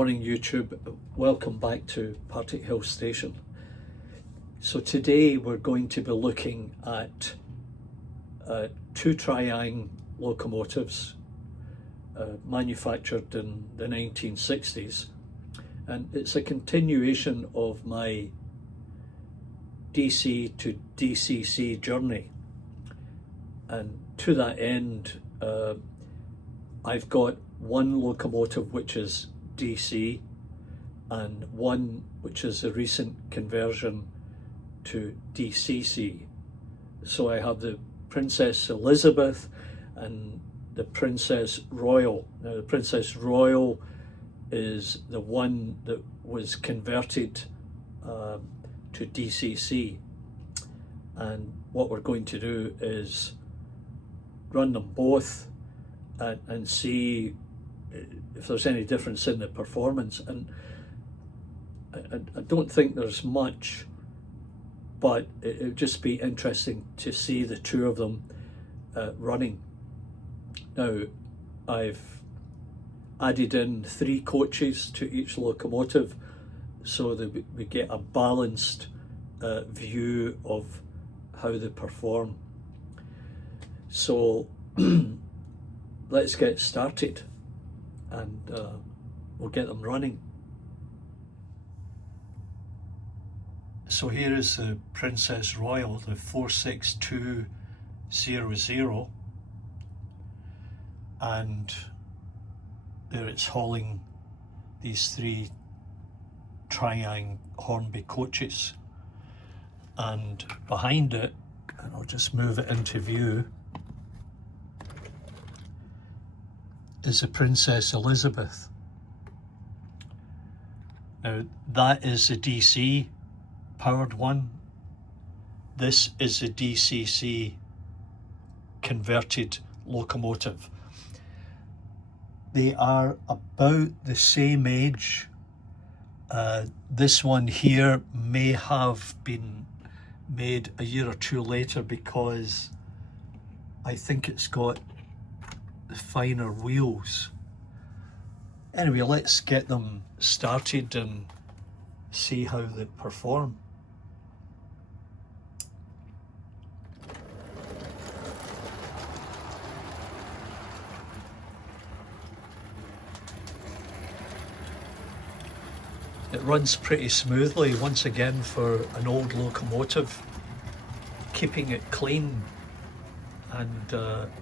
morning YouTube, welcome back to Partickhill station. So today we're going to be looking at two Triang locomotives manufactured in the 1960s, and it's a continuation of my DC to DCC journey, and to that end I've got one locomotive which is DC and one which is a recent conversion to DCC. So I have the Princess Elizabeth and the Princess Royal. Now the Princess Royal is the one that was converted to DCC, and what we're going to do is run them both and see if there's any difference in the performance. And I don't think there's much, but it would just be interesting to see the two of them running. Now I've added in 3 coaches to each locomotive so that we get a balanced view of how they perform. So let's get started and we'll get them running. So here is the Princess Royal, the 46200, and there it's hauling these 3 Triang Hornby coaches, and behind it, and I'll just move it into view, is the Princess Elizabeth. Now that is the DC powered one. This is the DCC converted locomotive. They are about the same age. This one here may have been made a year or 2 later because I think it's got the finer wheels. Anyway, let's get them started and see how they perform. It runs pretty smoothly once again for an old locomotive, keeping it clean and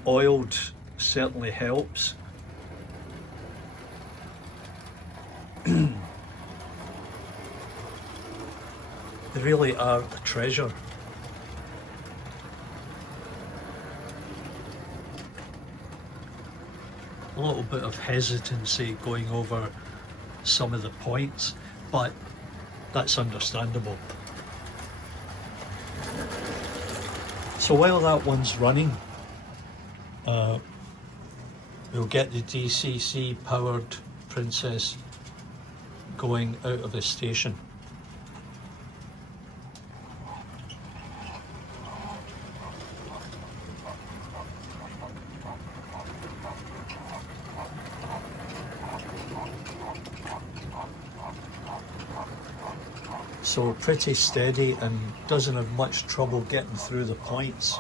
oiled certainly helps. They really are a treasure. A little bit of hesitancy going over some of the points, but that's understandable. So while that one's running, we'll get the DCC powered Princess going out of the station. So pretty steady and doesn't have much trouble getting through the points.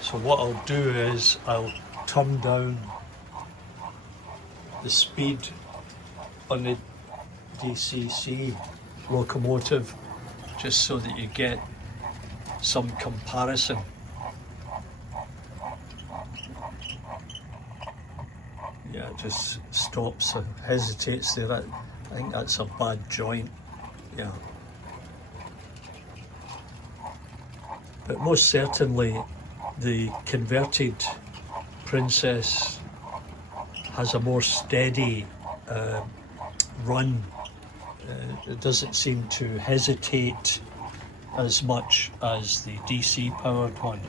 So what I'll do is I'll turn down the speed on the DCC locomotive just so that you get some comparison. Yeah, it just stops and hesitates there. I think that's a bad joint, yeah. But most certainly the converted Princess has a more steady run. It doesn't seem to hesitate as much as the DC powered one.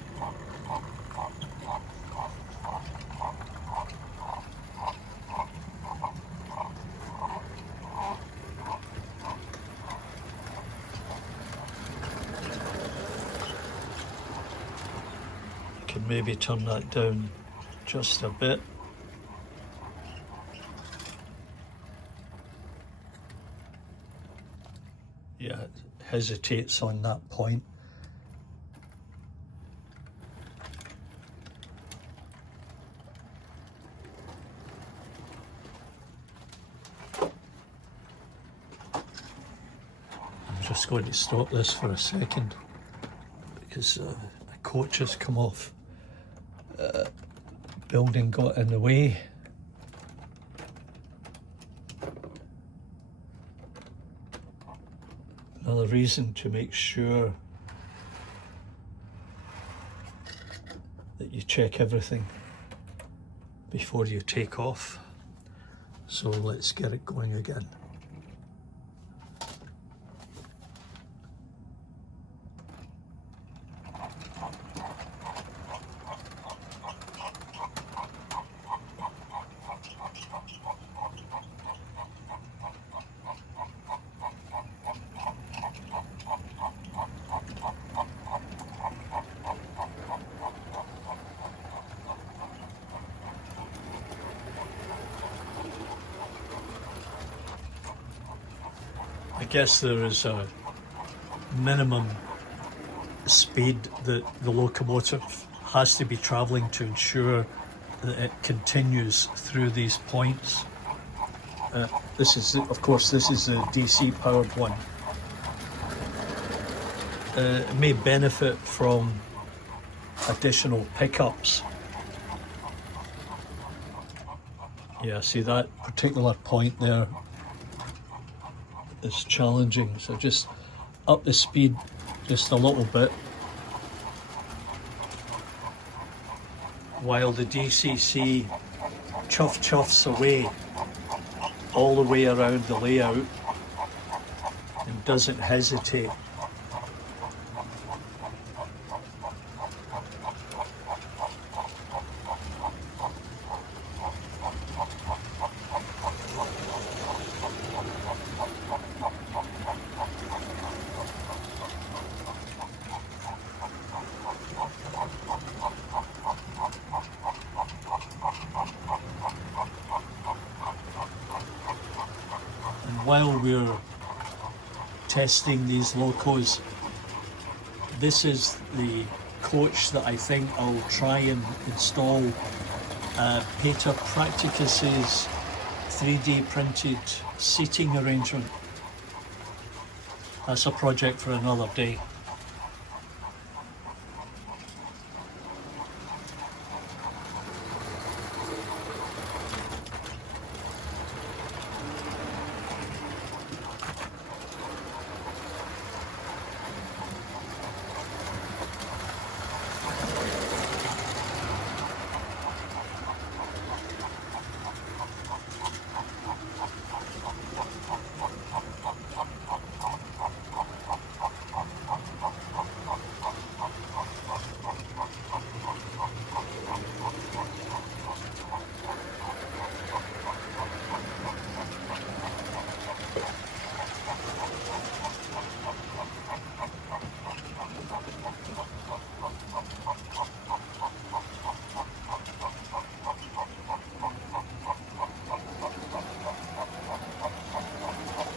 Can maybe turn that down just a bit. Yeah, it hesitates on that point. I'm just going to stop this for a second because a coach has come off. Building got in the way. Another reason to make sure that you check everything before you take off. So let's get it going again. I guess there is a minimum speed that the locomotive has to be travelling to ensure that it continues through these points. This is, of course, this is a DC powered one. It may benefit from additional pickups. Yeah, see that particular point there is challenging, so just up the speed just a little bit while the DCC chuffs away all the way around the layout and doesn't hesitate. While we're testing these locos, this is the coach that I think I'll try and install Peter Partickhill 3D printed seating arrangement. That's a project for another day.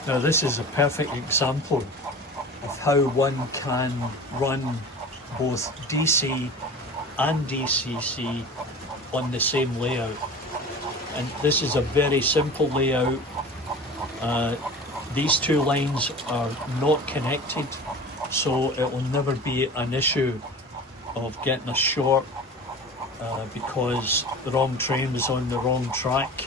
Now this is a perfect example of how one can run both DC and DCC on the same layout. And this is a very simple layout. These two lines are not connected, so it will never be an issue of getting a short because the wrong train was on the wrong track.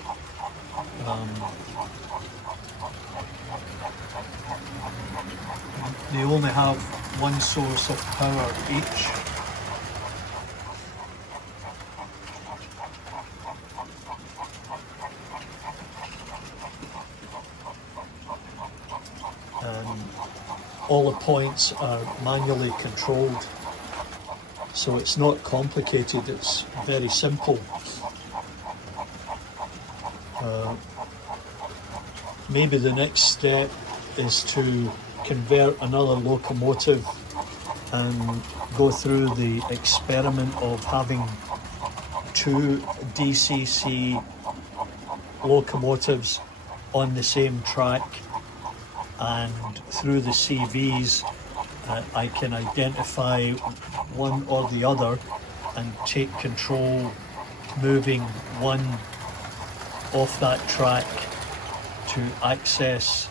They only have one source of power each. All the points are manually controlled, so it's not complicated, it's very simple. Maybe the next step is to convert another locomotive and go through the experiment of having two DCC locomotives on the same track and through the CVs I can identify one or the other and take control, moving one off that track to access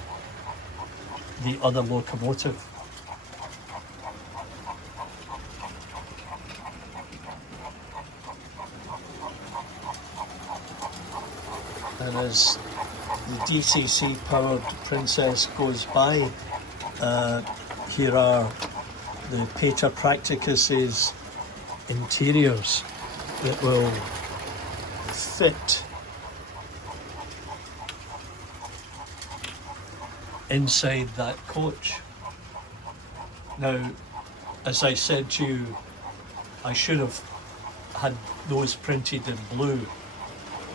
the other locomotive. And as the DCC powered Princess goes by, here are the Partickhill interiors that will fit inside that coach. Now, as I said to you, I should have had those printed in blue,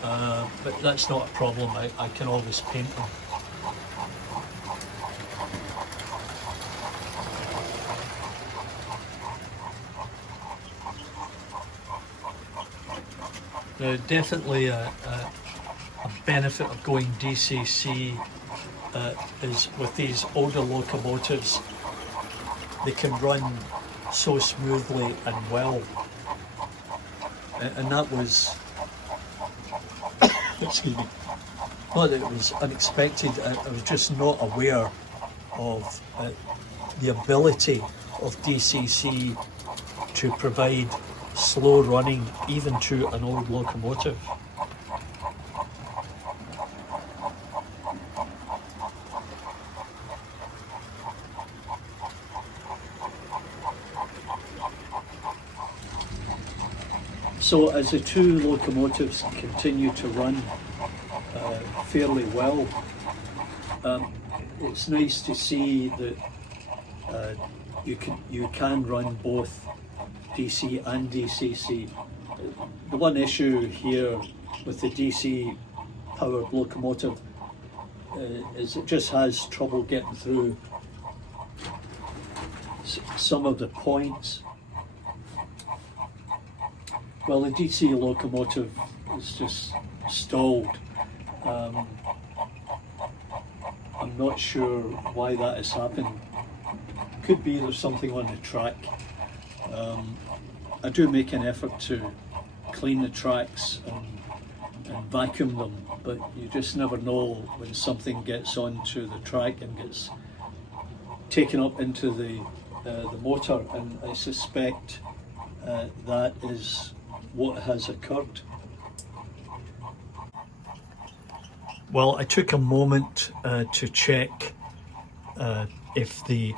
but that's not a problem. I can always paint them. Now, definitely a benefit of going DCC is with these older locomotives, they can run so smoothly and well. And that was, excuse me, not that it was unexpected, I was just not aware of the ability of DCC to provide slow running even to an old locomotive. So as the two locomotives continue to run fairly well, it's nice to see that you can run both DC and DCC. The one issue here with the DC powered locomotive is it just has trouble getting through some of the points. Well, the DC locomotive is just stalled. I'm not sure why that has happened. Could be there's something on the track. I do make an effort to clean the tracks and vacuum them, but you just never know when something gets onto the track and gets taken up into the motor, and I suspect that is what has occurred. Well, I took a moment to check if the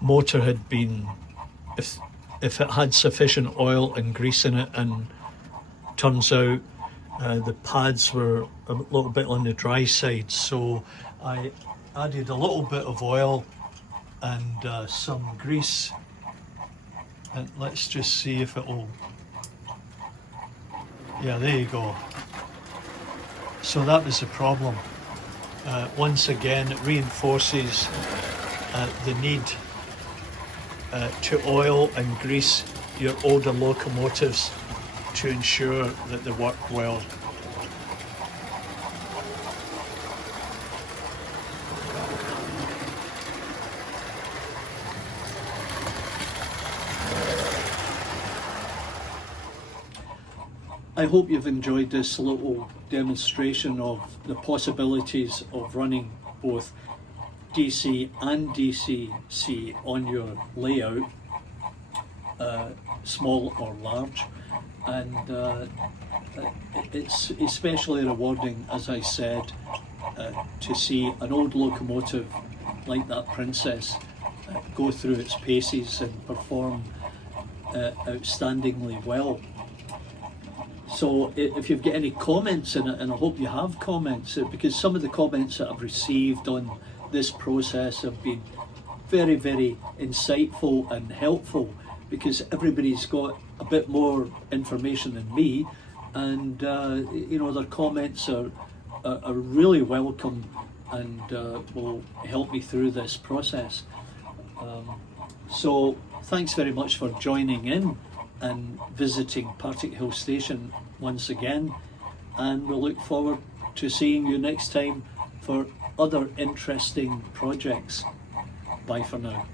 motor had been, if it had sufficient oil and grease in it, and turns out the pads were a little bit on the dry side, so I added a little bit of oil and some grease, and let's just see if it will. Yeah, there you go. So that was the problem. Once again, it reinforces the need to oil and grease your older locomotives to ensure that they work well. I hope you've enjoyed this little demonstration of the possibilities of running both DC and DCC on your layout, small or large, and it's especially rewarding, as I said, to see an old locomotive like that Princess go through its paces and perform outstandingly well. So if you've got any comments in it, and I hope you have comments, because some of the comments that I've received on this process have been very, very insightful and helpful, because everybody's got a bit more information than me, and you know, their comments are really welcome and will help me through this process. So thanks very much for joining in and visiting Partickhill Station once again, and we'll look forward to seeing you next time for other interesting projects. Bye for now.